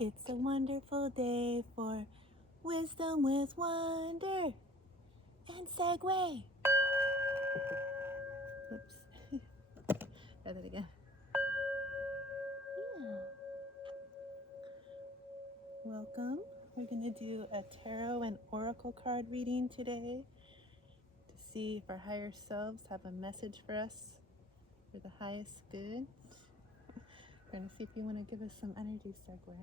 It's a wonderful day for wisdom with wonder and segue. Whoops. Try that again. Yeah. Welcome. We're going to do a tarot and oracle card reading today to see if our higher selves have a message for us for the highest good. We're going to see if you want to give us some energy, segue.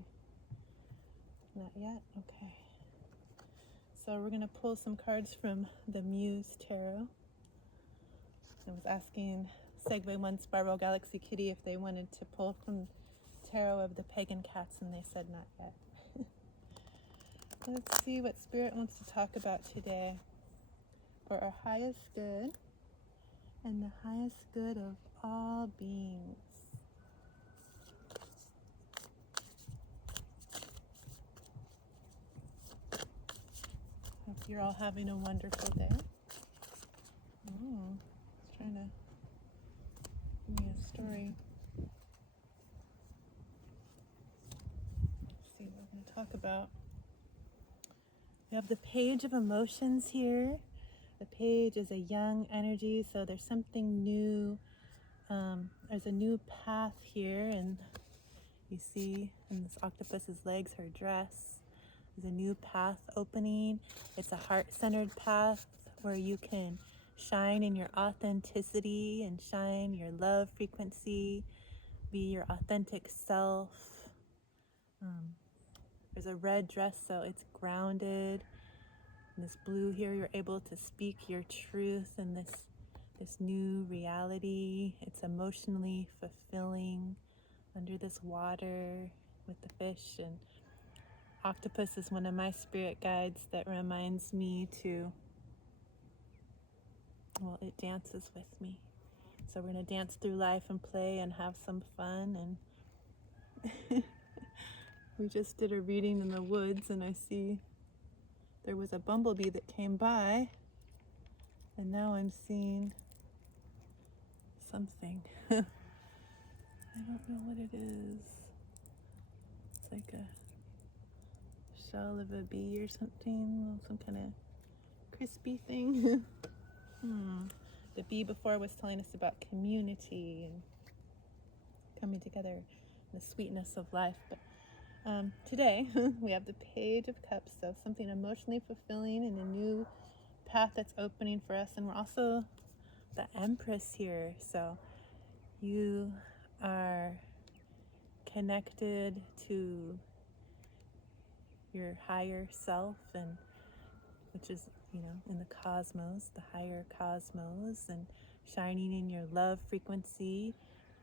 Not yet? Okay. So we're going to pull some cards from the Muse Tarot. I was asking Segue One Spiral Galaxy Kitty if they wanted to pull from Tarot of the Pagan Cats, and they said not yet. Let's see what Spirit wants to talk about today for our highest good and the highest good of all beings. Hope you're all having a wonderful day. Oh, it's trying to give me a story. Let's see what we're going to talk about. We have the Page of Emotions here. The page is a young energy, so there's something new. There's a new path here, and you see in this octopus's legs, her dress. There's a new path opening. It's a heart-centered path where you can shine in your authenticity and shine your love frequency, be your authentic self. There's a red dress, so it's grounded. In this blue here, you're able to speak your truth in this new reality. It's emotionally fulfilling under this water with the fish. And octopus is one of my spirit guides that reminds me to, well, it dances with me. So we're going to dance through life and play and have some fun. And we just did a reading in the woods, and I see there was a bumblebee that came by, and now I'm seeing something. I don't know what it is. It's like a shell of a bee or something, some kind of crispy thing. The bee before was telling us about community and coming together, the sweetness of life. But today we have the Page of Cups, so something emotionally fulfilling and a new path that's opening for us. And we're also the Empress here, so you are connected to your higher self, and which is, in the cosmos, the higher cosmos, and shining in your love frequency.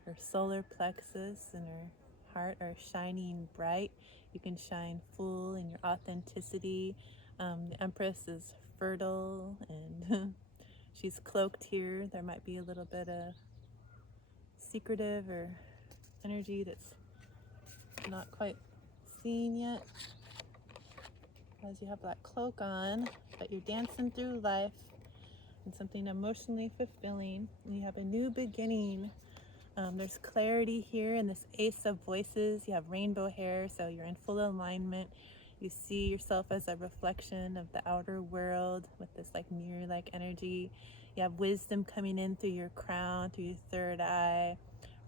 Your solar plexus and your heart are shining bright. You can shine full in your authenticity. The Empress is fertile, and she's cloaked here. There might be a little bit of secretive or energy that's not quite seen yet, as you have that cloak on, but you're dancing through life and something emotionally fulfilling. And you have a new beginning. There's clarity here in this Ace of Voices. You have rainbow hair, so you're in full alignment. You see yourself as a reflection of the outer world with this like mirror-like energy. You have wisdom coming in through your crown, through your third eye.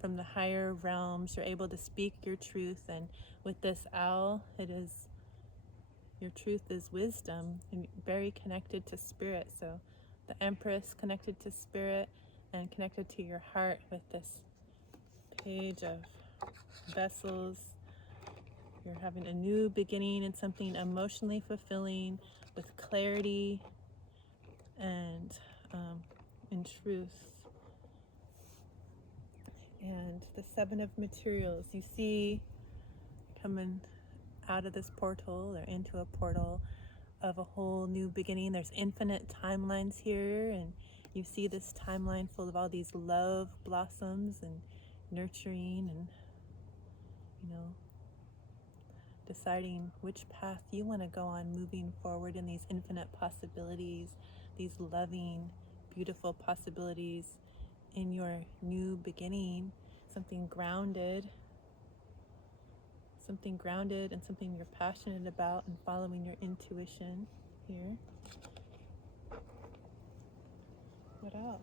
From the higher realms, you're able to speak your truth. And with this owl, your truth is wisdom and very connected to spirit. So the Empress connected to spirit and connected to your heart with this Page of Vessels. You're having a new beginning and something emotionally fulfilling with clarity and in truth. And the Seven of Materials, you see coming out of this portal or into a portal of a whole new beginning. There's infinite timelines here, and you see this timeline full of all these love blossoms and nurturing and, deciding which path you want to go on moving forward in these infinite possibilities, these loving, beautiful possibilities in your new beginning, something grounded something grounded and something you're passionate about, and following your intuition here. What else?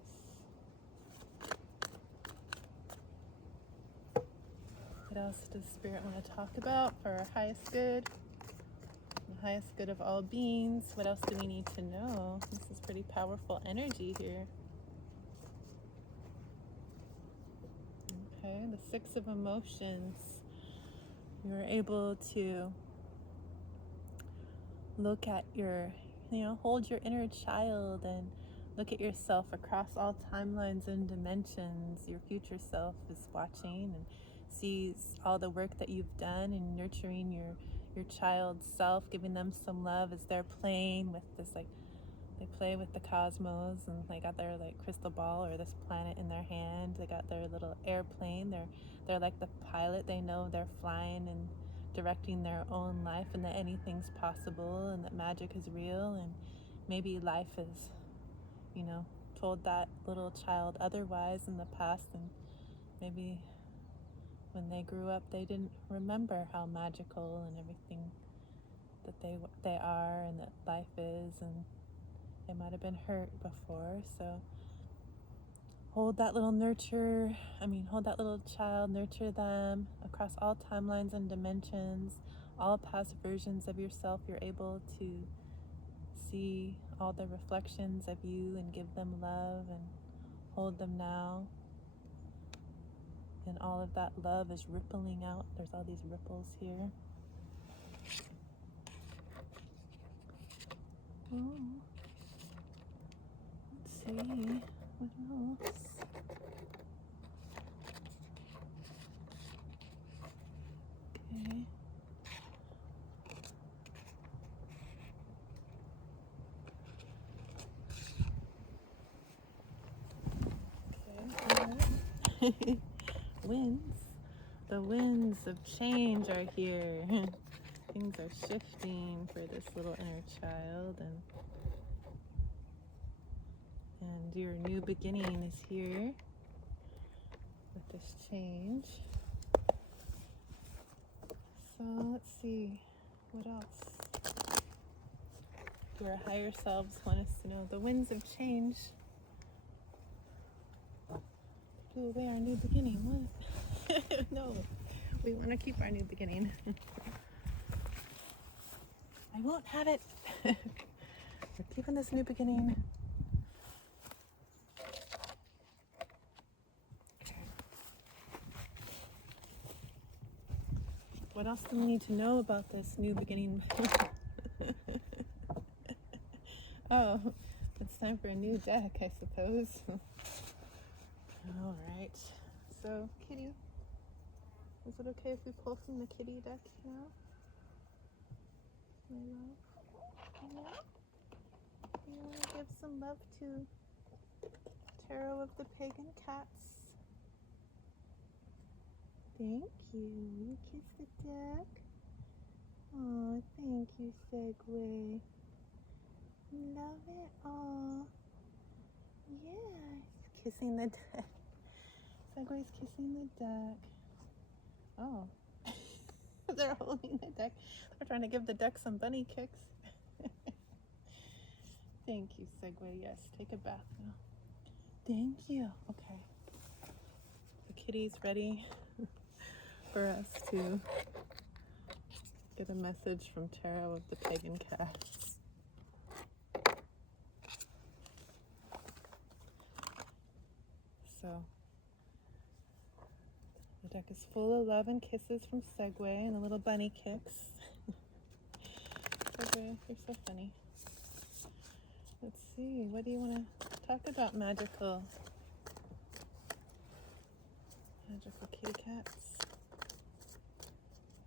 What else does Spirit want to talk about for our highest good? The highest good of all beings. What else do we need to know? This is pretty powerful energy here. Okay, the Six of Emotions. You're able to look at your, hold your inner child and look at yourself across all timelines and dimensions. Your future self is watching and sees all the work that you've done in nurturing your child's self, giving them some love as they're playing with this, like, they play with the cosmos, and they got their like crystal ball or this planet in their hand. They got their little airplane. They're like the pilot. They know they're flying and directing their own life, and that anything's possible, and that magic is real. And maybe life is, told that little child otherwise in the past, and maybe when they grew up they didn't remember how magical and everything that they are, and that life is, and they might have been hurt before. So hold that little child, nurture them across all timelines and dimensions, all past versions of yourself. You're able to see all the reflections of you and give them love and hold them now. And all of that love is rippling out. There's all these ripples here. Oh. Let's see, what else? Okay. Okay. Winds. The winds of change are here. Things are shifting for this little inner child, and your new beginning is here with this change. So let's see, what else? Your higher selves want us to know. The winds of change blew away our new beginning. What? No, we want to keep our new beginning. I won't have it. We're keeping this new beginning. What else do we need to know about this new beginning? Oh, it's time for a new deck, I suppose. All right. So, Kitty, is it okay if we pull from the Kitty deck now? My love? You want to give some love to Tarot of the Pagan Cats? Thank you. You kiss the deck? Oh, thank you, Segue. Love it. Oh, yes. Kissing the deck. Segway's kissing the deck. Oh. They're holding the deck. They're trying to give the deck some bunny kicks. Thank you, Segue. Yes, take a bath now. Thank you. Okay. The kitty's ready for us to get a message from Tarot of the Pagan Cats. So, the deck is full of love and kisses from Segue and the little bunny kicks. Segue, you're so funny. Let's see, what do you want to talk about, magical kitty cats?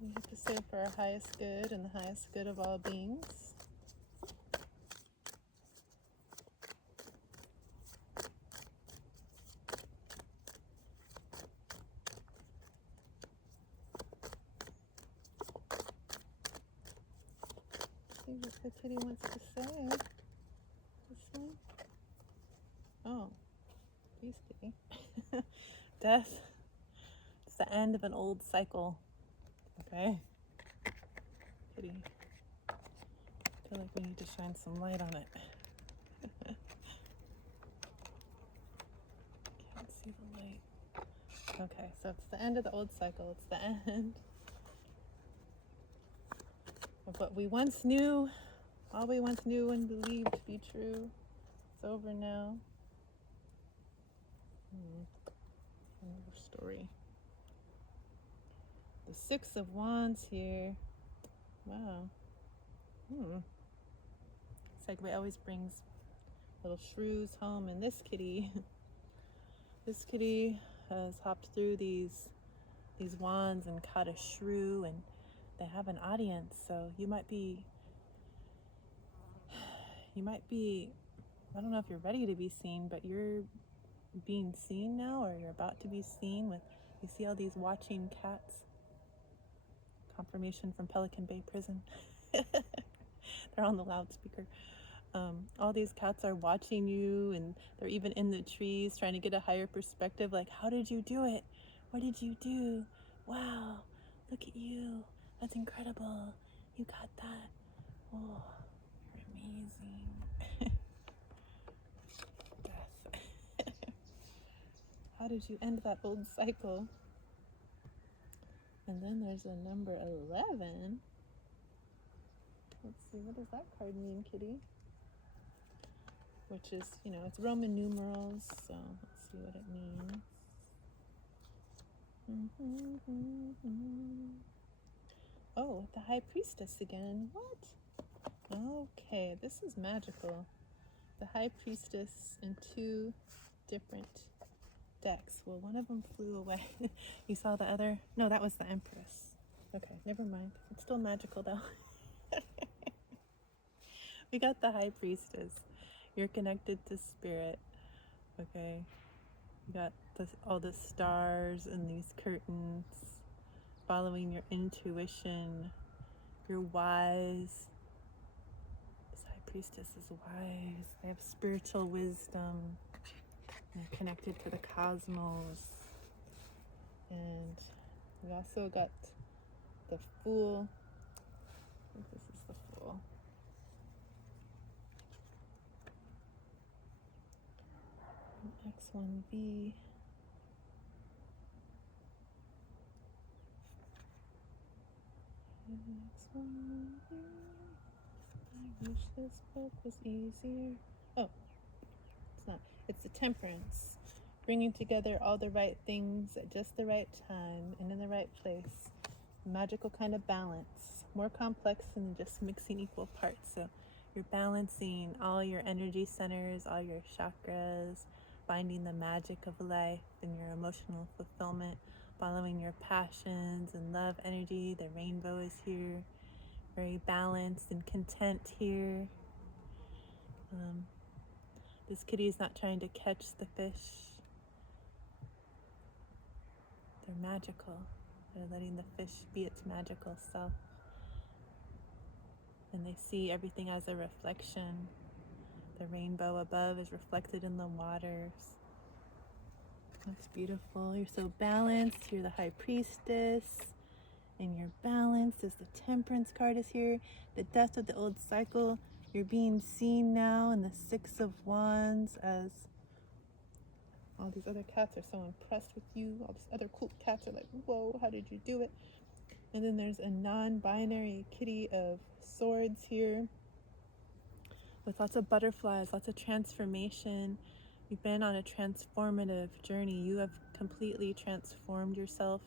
We have to say for our highest good and the highest good of all beings. See what the kitty wants to say. This one? Oh, beastie. Death. It's the end of an old cycle. Okay. kitty. I feel like we need to shine some light on it. Can't see the light. Okay, so it's the end of the old cycle. It's the end of what we once knew, all we once knew and believed to be true. It's over now. Another story. The Six of Wands here. Wow. Segue always brings little shrews home, and this kitty, this kitty has hopped through these wands and caught a shrew, and they have an audience. So you might be, I don't know if you're ready to be seen, but you're being seen now, or you're about to be seen with, you see all these watching cats. Confirmation from Pelican Bay Prison. They're on the loudspeaker. All these cats are watching you, and they're even in the trees trying to get a higher perspective, like, how did you do it? What did you do? Wow, look at you. That's incredible. You got that. Oh, you're amazing. Death. How did you end that old cycle? And then there's a number 11. Let's see, what does that card mean, kitty? Which is, it's Roman numerals, so let's see what it means. Oh, the High Priestess again. What? Okay, this is magical. The High Priestess in 2 different decks. Well, one of them flew away. You saw the other? No, that was the Empress. Okay, never mind. It's still magical though. We got the High Priestess. You're connected to spirit. Okay. You got all the stars and these curtains, following your intuition. You're wise. This High Priestess is wise. They have spiritual wisdom. They're connected to the cosmos. And we also got the Fool. I think this is the Fool. X1B. X1B. I wish this book was easier. Oh, it's not. It's the Temperance. Bringing together all the right things at just the right time and in the right place. Magical kind of balance. More complex than just mixing equal parts. So you're balancing all your energy centers, all your chakras, finding the magic of life and your emotional fulfillment, following your passions and love energy. The rainbow is here, very balanced and content here. This kitty is not trying to catch the fish. They're magical. They're letting the fish be its magical self. And they see everything as a reflection. The rainbow above is reflected in the waters. That's beautiful. You're so balanced. You're the High Priestess. And you're balanced as the Temperance card is here. The death of the old cycle. You're being seen now in the Six of Wands, as all these other cats are so impressed with you. All these other cool cats are like, whoa, how did you do it? And then there's a non-binary kitty of swords here with lots of butterflies, lots of transformation. You've been on a transformative journey. You have completely transformed yourself.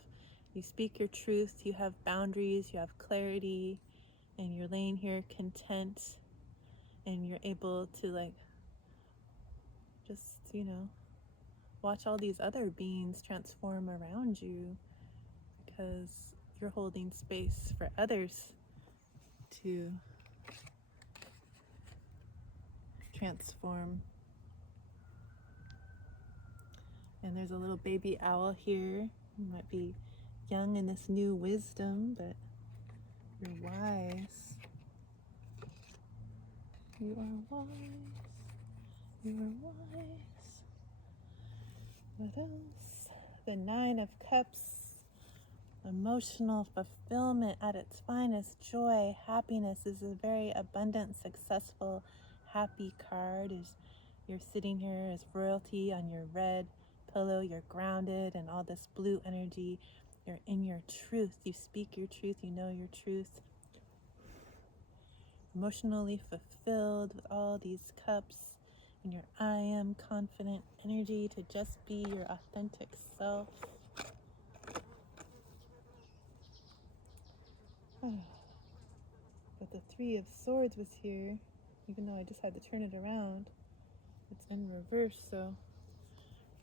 You speak your truth. You have boundaries. You have clarity. And you're laying here content. And you're able to just, watch all these other beings transform around you, because you're holding space for others to transform. And there's a little baby owl here. You might be young in this new wisdom, but you're wise. You are wise. You are wise. What else? The Nine of Cups. Emotional fulfillment at its finest. Joy, happiness is a very abundant, successful, happy card. As you're sitting here as royalty on your red pillow, you're grounded, and all this blue energy. You're in your truth. You speak your truth. You know your truth. Emotionally fulfilled with all these cups, and your I am confident energy to just be your authentic self. But the Three of Swords was here, even though I just had to turn it around. It's in reverse, so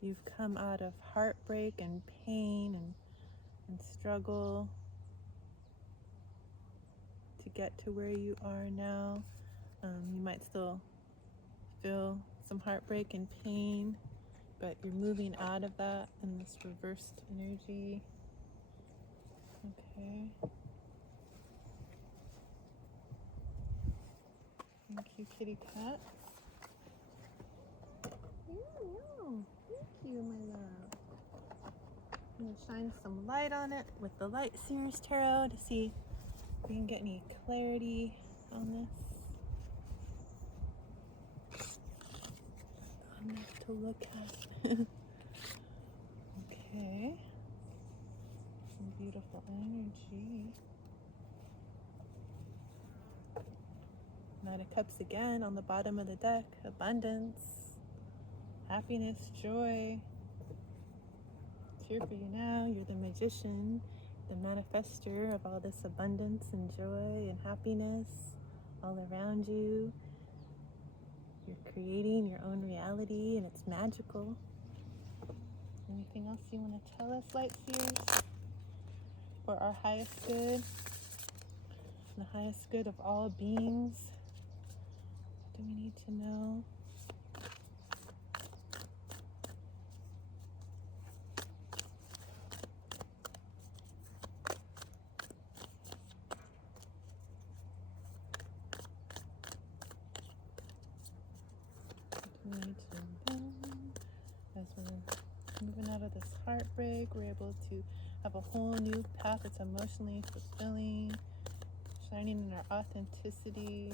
you've come out of heartbreak and pain and struggle to get to where you are now. You might still feel some heartbreak and pain, but you're moving out of that in this reversed energy. Okay. Thank you, kitty cat. Thank you, my love. I'm going to shine some light on it with the Light Seers Tarot to see if we can get any clarity on this. Enough to look at. Okay. Some beautiful energy. Knight of Cups again on the bottom of the deck. Abundance, happiness, joy. It's here for you now. You're the magician, the manifester of all this abundance and joy and happiness all around you. You're creating your own reality, and it's magical. Anything else you want to tell us, Light Seers? For our highest good, the highest good of all beings. What do we need to know? What do we need to know? As we're moving out of this heartbreak, we're able to have a whole new path that's emotionally fulfilling, shining in our authenticity.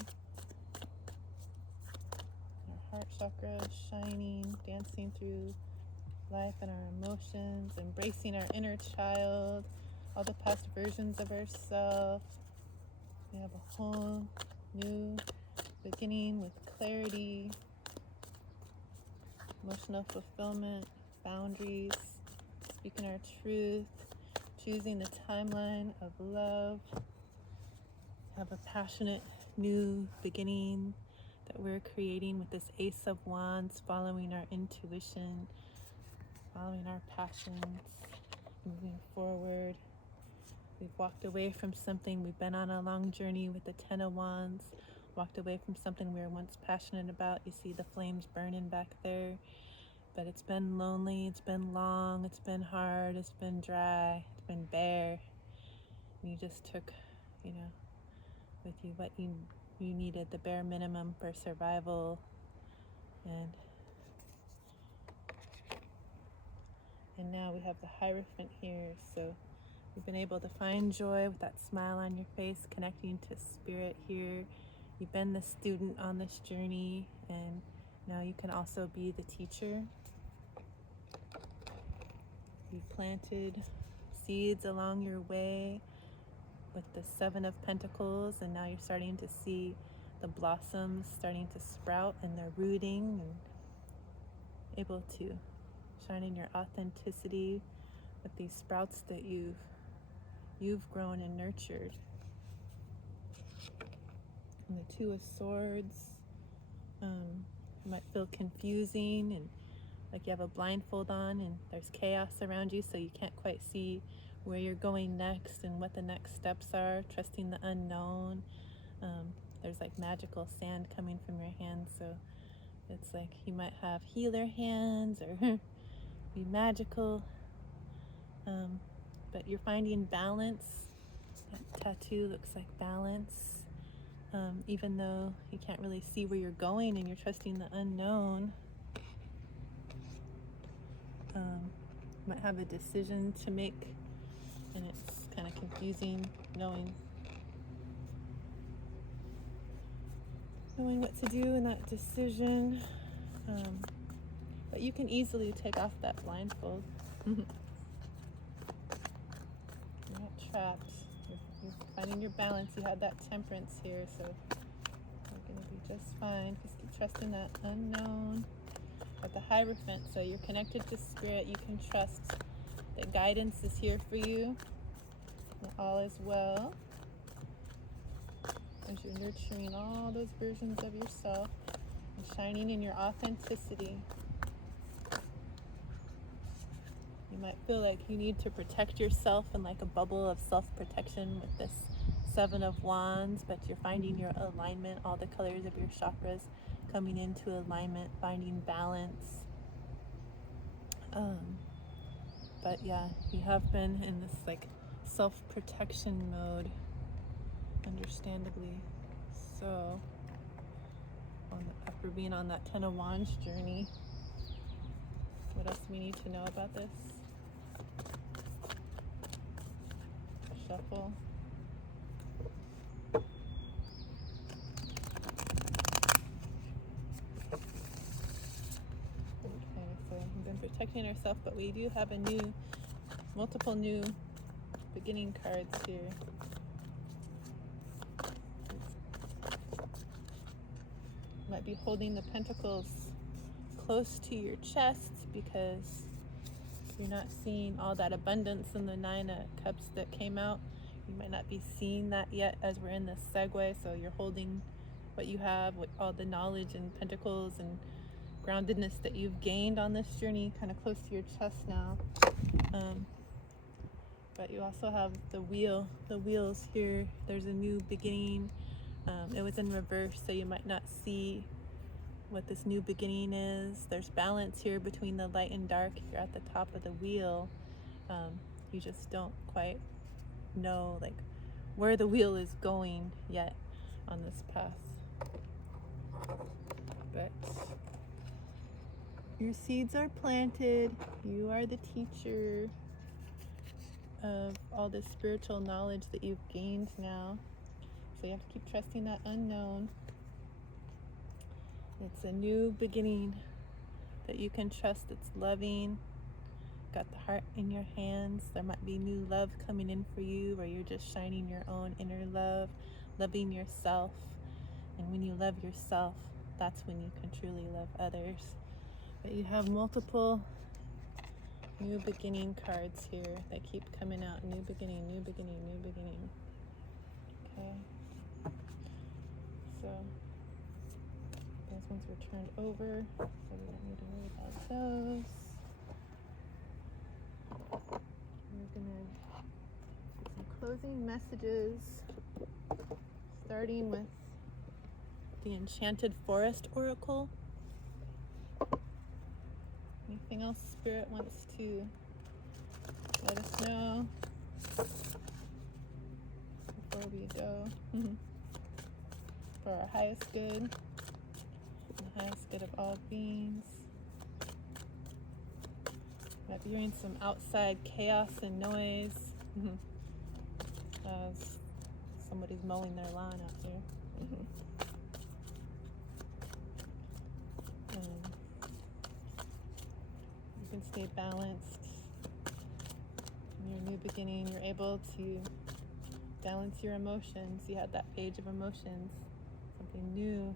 Our heart chakra is shining, dancing through life and our emotions, embracing our inner child, all the past versions of ourselves. We have a whole new beginning with clarity, emotional fulfillment, boundaries, speaking our truth, choosing the timeline of love, have a passionate new beginning that we're creating with this Ace of Wands, following our intuition, following our passions, moving forward. We've walked away from something. We've been on a long journey with the Ten of Wands, walked away from something we were once passionate about. You see the flames burning back there. But it's been lonely, it's been long, it's been hard, it's been dry, it's been bare. And you just took, with you what you needed, the bare minimum for survival. And now we have the Hierophant here, so you've been able to find joy with that smile on your face, connecting to spirit here. You've been the student on this journey, and now you can also be the teacher. You planted seeds along your way with the Seven of Pentacles, and now you're starting to see the blossoms starting to sprout, and they're rooting and able to shine in your authenticity with these sprouts that you've grown and nurtured. And the Two of Swords might feel confusing and like you have a blindfold on and there's chaos around you, so you can't quite see where you're going next and what the next steps are, trusting the unknown. There's like magical sand coming from your hands, so it's like you might have healer hands or be magical, but you're finding balance. That tattoo looks like balance, even though you can't really see where you're going and you're trusting the unknown. You might have a decision to make, and it's kind of confusing, knowing what to do in that decision. But you can easily take off that blindfold. You're not trapped. You're finding your balance. You have that temperance here, so you're going to be just fine. Just keep trusting that unknown. At the Hierophant, so you're connected to spirit. You can trust that guidance is here for you. And all is well. As you're nurturing all those versions of yourself and shining in your authenticity. You might feel like you need to protect yourself in like a bubble of self-protection with this Seven of Wands, but you're finding your alignment, all the colors of your chakras coming into alignment, finding balance. But yeah, you have been in this like self-protection mode, understandably so, after being on that Ten of Wands journey. What else do we need to know about this? Shuffle. Okay, so we've been protecting ourselves, but we do have multiple new beginning cards here. You might be holding the pentacles close to your chest because you're not seeing all that abundance in the Nine of Cups that came out. You might not be seeing that yet as we're in this segue, so you're holding what you have, with all the knowledge and pentacles and groundedness that you've gained on this journey kind of close to your chest now. But you also have the wheels here. There's a new beginning. It was in reverse, so you might not see what this new beginning is. There's balance here between the light and dark. You're at the top of the wheel. You just don't quite know like where the wheel is going yet on this path. But your seeds are planted. You are the teacher of all this spiritual knowledge that you've gained now. So you have to keep trusting that unknown. It's a new beginning that you can trust. It's loving. Got the heart in your hands. There might be new love coming in for you, where you're just shining your own inner love, loving yourself. And when you love yourself, that's when you can truly love others. But you have multiple new beginning cards here that keep coming out. New beginning, new beginning, new beginning. Okay. So those ones were turned over, so we don't need to worry about those. We're gonna do some closing messages, starting with the Enchanted Forest Oracle. Anything else Spirit wants to let us know before we go? For our highest good, the highest good of all beings. Might be hearing some outside chaos and noise as somebody's mowing their lawn out here. You can stay balanced in your new beginning. You're able to balance your emotions. You had that page of emotions, something new,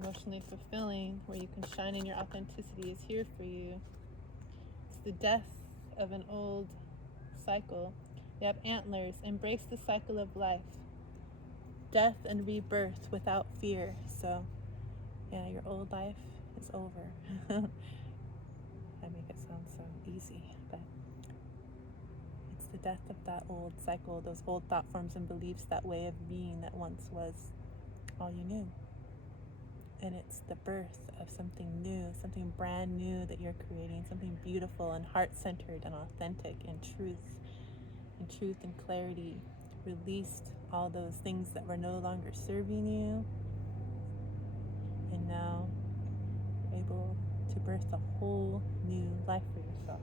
emotionally fulfilling, where you can shine in your authenticity is here for you. It's the death of an old cycle. You have antlers. Embrace the cycle of life. Death and rebirth without fear. So, yeah, your old life is over. I make it sound so easy, but it's the death of that old cycle, those old thought forms and beliefs, that way of being that once was all you knew. And it's the birth of something new, something brand new that you're creating, something beautiful and heart-centered and authentic and truth and clarity. Released all those things that were no longer serving you, and now you're able to birth a whole new life for yourself.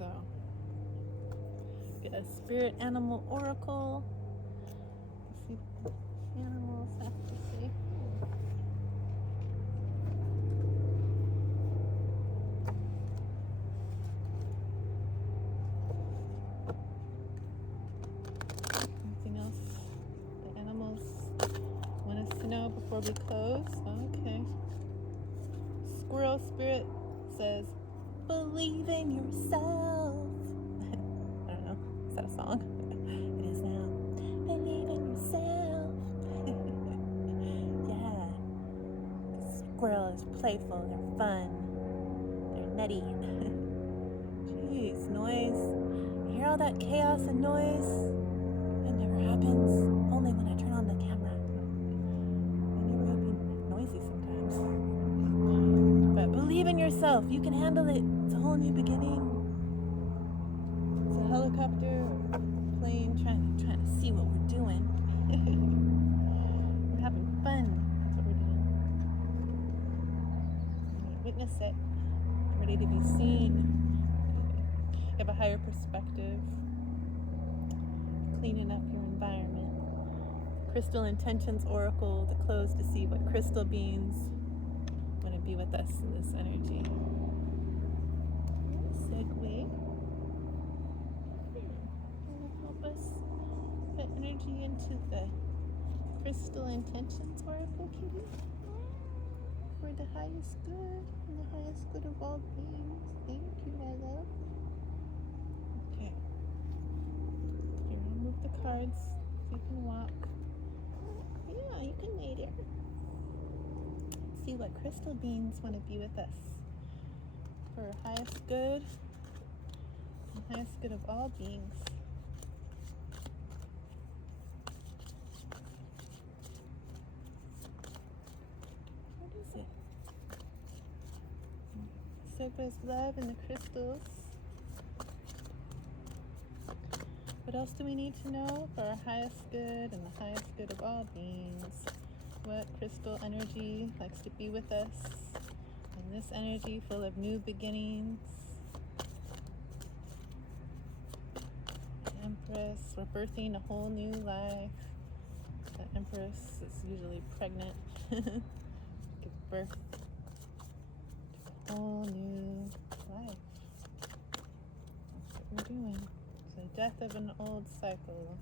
So, get a spirit animal oracle. Let's see what the animals have to say. Anything else the animals want us to know before we close? Okay. Squirrel spirit says, believe in yourself. I don't know. Is that a song? It is now. Believe in yourself. Yeah. The squirrel is playful. They're fun. They're nutty. Jeez, noise. You hear all that chaos and noise? It never happens. Only when I turn on the camera. My neighborhood be noisy sometimes. But believe in yourself. You can handle it. It's a whole new beginning. It's a helicopter or plane trying to see what we're doing. We're having fun. That's what we're doing. Witness it. Ready to be seen. You have a higher perspective. Cleaning up your environment. Crystal Intentions Oracle to close to see what crystal beings want to be with us in this energy. Segue. Help us put energy into the Crystal Intentions Oracle, kitty. For the highest good and the highest good of all beings. Thank you, my love. Okay. Here, I'll move the cards so you can walk. Yeah, you can lay there. Let's see what crystal beings want to be with us. For our highest good and highest good of all beings. What is it? Segue's love and the crystals. What else do we need to know for our highest good and the highest good of all beings? What crystal energy likes to be with us in this energy full of new beginnings? Empress, we're birthing a whole new life. The Empress is usually pregnant. Give birth to a whole new life. That's what we're doing. The death of an old cycle,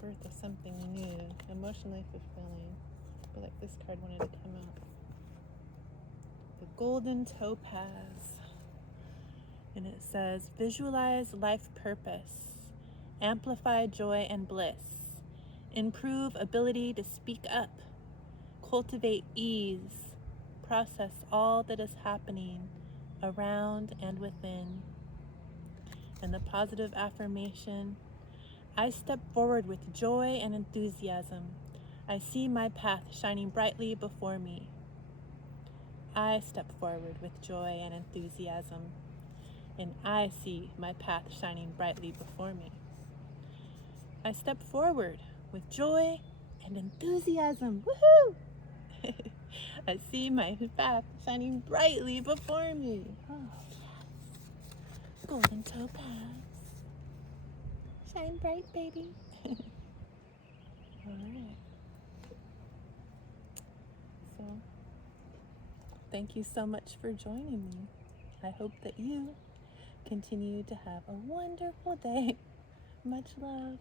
birth of something new, emotionally fulfilling. I feel like this card wanted to come out. The Golden Topaz. And it says, visualize life purpose, amplify joy and bliss, improve ability to speak up, cultivate ease, process all that is happening around and within. And the positive affirmation, I step forward with joy and enthusiasm. I see my path shining brightly before me. I step forward with joy and enthusiasm, and I see my path shining brightly before me. I step forward with joy and enthusiasm. Woohoo! I see my path shining brightly before me. Oh, yes. Golden topaz. Shine bright, baby. All right. So, thank you so much for joining me. I hope that you continue to have a wonderful day. Much love.